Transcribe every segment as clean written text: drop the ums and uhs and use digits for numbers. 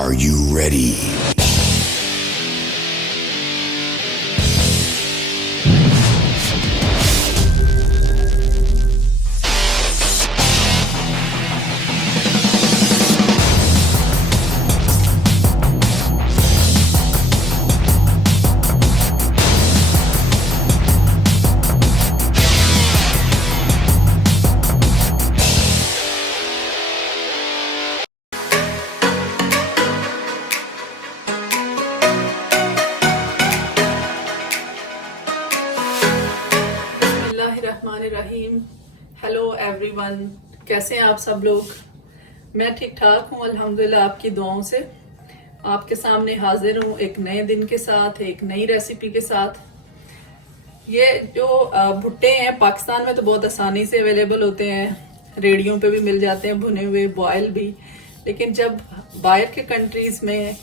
Are you ready? बिस्मिल्लाहिर्रहमानिर्रहीम। Hello everyone, कैसे हैं आप सब लोग। मैं ठीक ठाक हूँ अल्हम्दुलिल्लाह, आपकी दुआओं से। आपके सामने हाजिर हूँ एक नए दिन के साथ, एक नई रेसिपी के साथ। ये जो भुट्टे हैं पाकिस्तान में तो बहुत आसानी से अवेलेबल होते हैं, रेडियो पे भी मिल जाते हैं, भुने हुए, बॉयल भी। लेकिन जब बाहर के कंट्रीज में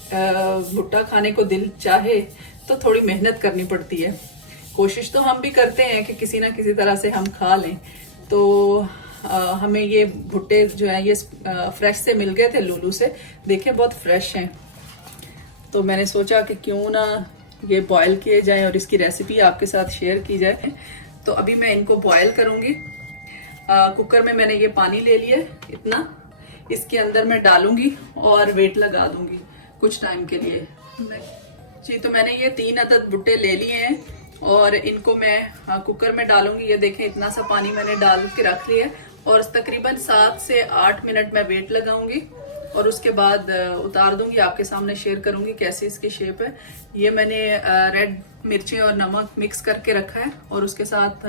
भुट्टा खाने को दिल चाहे तो थोड़ी मेहनत करनी पड़ती है। कोशिश तो हम भी करते हैं कि किसी ना किसी तरह से हम खा लें। तो हमें ये भुट्टे जो है ये फ्रेश से मिल गए थे लुलू से। देखें बहुत फ्रेश हैं, तो मैंने सोचा कि क्यों ना ये बॉयल किए जाए और इसकी रेसिपी आपके साथ शेयर की जाए। तो अभी मैं इनको बॉयल करूंगी। कुकर में मैंने ये पानी ले लिया इतना, इसके अंदर मैं डालूंगी और वेट लगा दूंगी कुछ टाइम के लिए। जी, तो मैंने ये 3 अदद भुट्टे ले लिए हैं और इनको मैं कुकर में डालूंगी। ये देखें इतना सा पानी मैंने डाल के रख लिया है और तकरीबन 7 से 8 मिनट मैं वेट लगाऊंगी और उसके बाद उतार दूंगी, आपके सामने शेयर करूंगी कैसे इसकी शेप है। ये मैंने रेड मिर्ची और नमक मिक्स करके रखा है और उसके साथ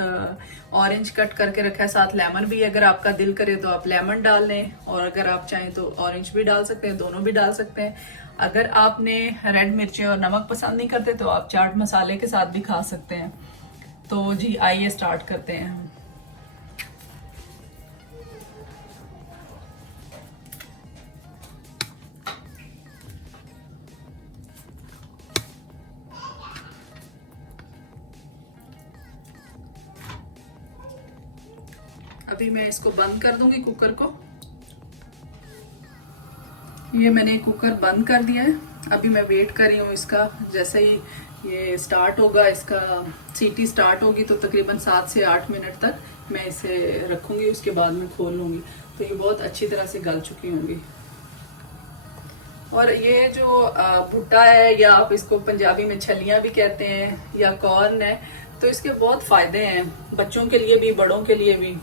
ऑरेंज कट करके रखा है, साथ लेमन भी। अगर आपका दिल करे तो आप लेमन डाल लें और अगर आप चाहें तो ऑरेंज भी डाल सकते हैं, दोनों भी डाल सकते हैं। अगर आपने रेड मिर्ची और नमक पसंद नहीं करते तो आप चाट मसाले के साथ भी खा सकते हैं। तो जी आइए स्टार्ट करते हैं हम। अभी मैं इसको बंद कर दूंगी कुकर को। ये मैंने कुकर बंद कर दिया है। अभी मैं वेट कर रही हूँ इसका। जैसे ही ये स्टार्ट होगा, इसका सीटी स्टार्ट होगी तो तकरीबन 7 से 8 मिनट तक मैं इसे रखूंगी, उसके बाद में खोल लूंगी। तो ये बहुत अच्छी तरह से गल चुकी होंगी। और ये जो भुट्टा है, या आप इसको पंजाबी में छलियां भी कहते हैं, या कॉर्न है, तो इसके बहुत फायदे हैं, बच्चों के लिए भी बड़ों के लिए भी।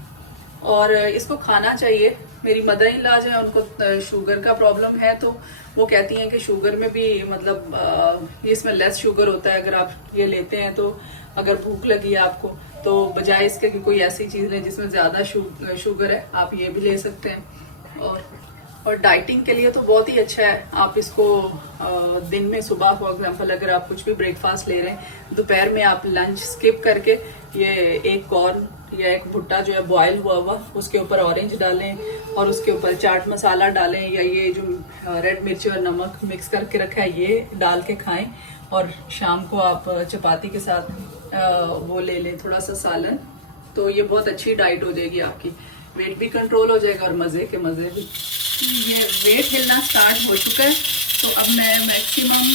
और इसको खाना चाहिए। मेरी मदर इन लॉ जो है उनको शुगर का प्रॉब्लम है, तो वो कहती हैं कि शुगर में भी मतलब इसमें लेस शुगर होता है। अगर आप ये लेते हैं तो अगर भूख लगी है आपको तो बजाय इसके कि कोई ऐसी चीज़ लें जिसमें ज़्यादा शुगर है, आप ये भी ले सकते हैं। और डाइटिंग के लिए तो बहुत ही अच्छा है। आप इसको दिन में सुबह फॉर एग्जाम्पल अगर आप कुछ भी ब्रेकफास्ट ले रहे हैं, दोपहर में आप लंच स्किप करके ये एक कॉर्न या एक भुट्टा जो है बॉयल हुआ हुआ, उसके ऊपर ऑरेंज डालें और उसके ऊपर चाट मसाला डालें, या ये जो रेड मिर्ची और नमक मिक्स करके रखा है ये डाल के खाएं। और शाम को आप चपाती के साथ वो ले लें, थोड़ा सा सालन। तो ये बहुत अच्छी डाइट हो जाएगी आपकी, वेट भी कंट्रोल हो जाएगा और मज़े के मज़े भी। ये वेट हिलना स्टार्ट हो चुका है, तो अब मैं मैक्सिमम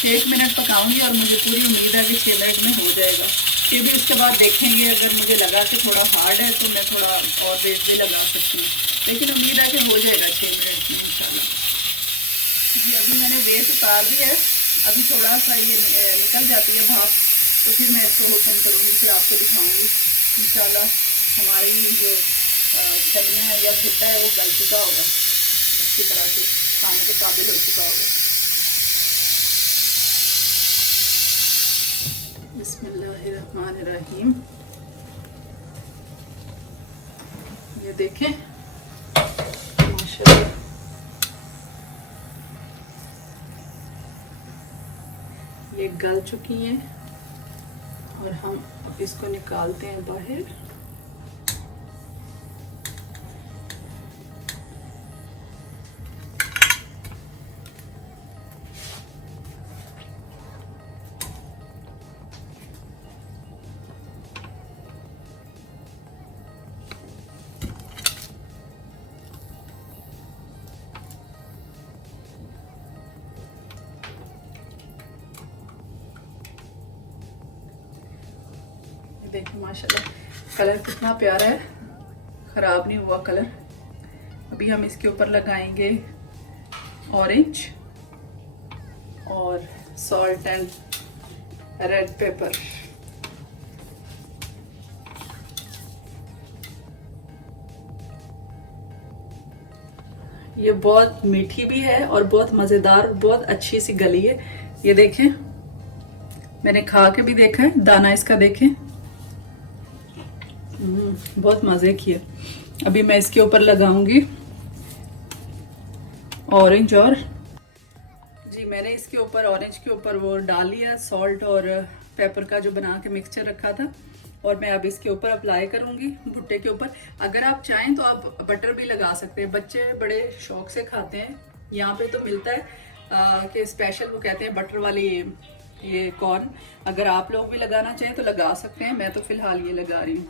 6 मिनट पकाऊंगी और मुझे पूरी उम्मीद है कि 6 मिनट में हो जाएगा। फिर भी इसके बाद देखेंगे, अगर मुझे लगा कि थोड़ा हार्ड है तो मैं थोड़ा और वेट भी लगा सकती हूँ, लेकिन उम्मीद है कि हो जाएगा 6 मिनट में इंशाल्लाह। जी, अभी मैंने वेट उतार दिया है। अभी थोड़ा सा ये निकल जाती है भाप, तो फिर मैं इसको ओपन करूँगी, फिर आपको दिखाऊँगी इंशाल्लाह। हमारी जो छलियाँ या भुट्टा है वो गल चुका होगा, अच्छी तरह से खाने के काबिल हो चुका होगा। बिस्मिल्लाहिर्रहमानिर्रहीम। ये देखें माशाल्लाह, ये गल चुकी हैं और हम अब इसको निकालते हैं बाहर। देखिए माशाल्लाह कलर कितना प्यारा है, ख़राब नहीं हुआ कलर। अभी हम इसके ऊपर लगाएंगे ऑरेंज और सॉल्ट एंड रेड पेपर। ये बहुत मीठी भी है और बहुत मज़ेदार, बहुत अच्छी सी गली है। ये देखें, मैंने खा के भी देखा है, दाना इसका देखें, बहुत मज़े की है। अभी मैं इसके ऊपर लगाऊंगी ऑरेंज और जी मैंने इसके ऊपर ऑरेंज के ऊपर वो डाल लिया सॉल्ट और पेपर का जो बना के मिक्सचर रखा था, और मैं अब इसके ऊपर अप्लाई करूंगी भुट्टे के ऊपर। अगर आप चाहें तो आप बटर भी लगा सकते हैं, बच्चे बड़े शौक से खाते हैं। यहाँ पे तो मिलता है कि स्पेशल वो कहते हैं बटर वाली ये कॉर्न। अगर आप लोग भी लगाना चाहें तो लगा सकते हैं, मैं तो फिलहाल ये लगा रही हूँ।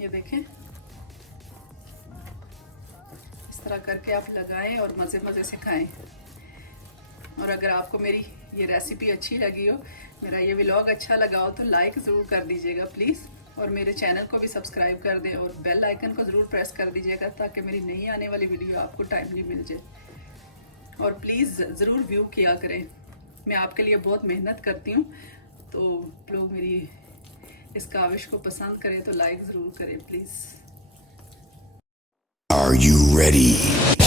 ये देखें, इस तरह करके आप लगाएं और मज़े मज़े से खाएं। और अगर आपको मेरी ये रेसिपी अच्छी लगी हो, मेरा ये व्लॉग अच्छा लगा हो, तो लाइक ज़रूर कर दीजिएगा प्लीज़, और मेरे चैनल को भी सब्सक्राइब कर दें और बेल आइकन को ज़रूर प्रेस कर दीजिएगा ताकि मेरी नई आने वाली वीडियो आपको टाइमली मिल जाए। और प्लीज़ ज़रूर व्यू किया करें, मैं आपके लिए बहुत मेहनत करती हूँ, तो लोग मेरी इस काविश को पसंद करें तो लाइक ज़रूर करें प्लीज़। Are you ready?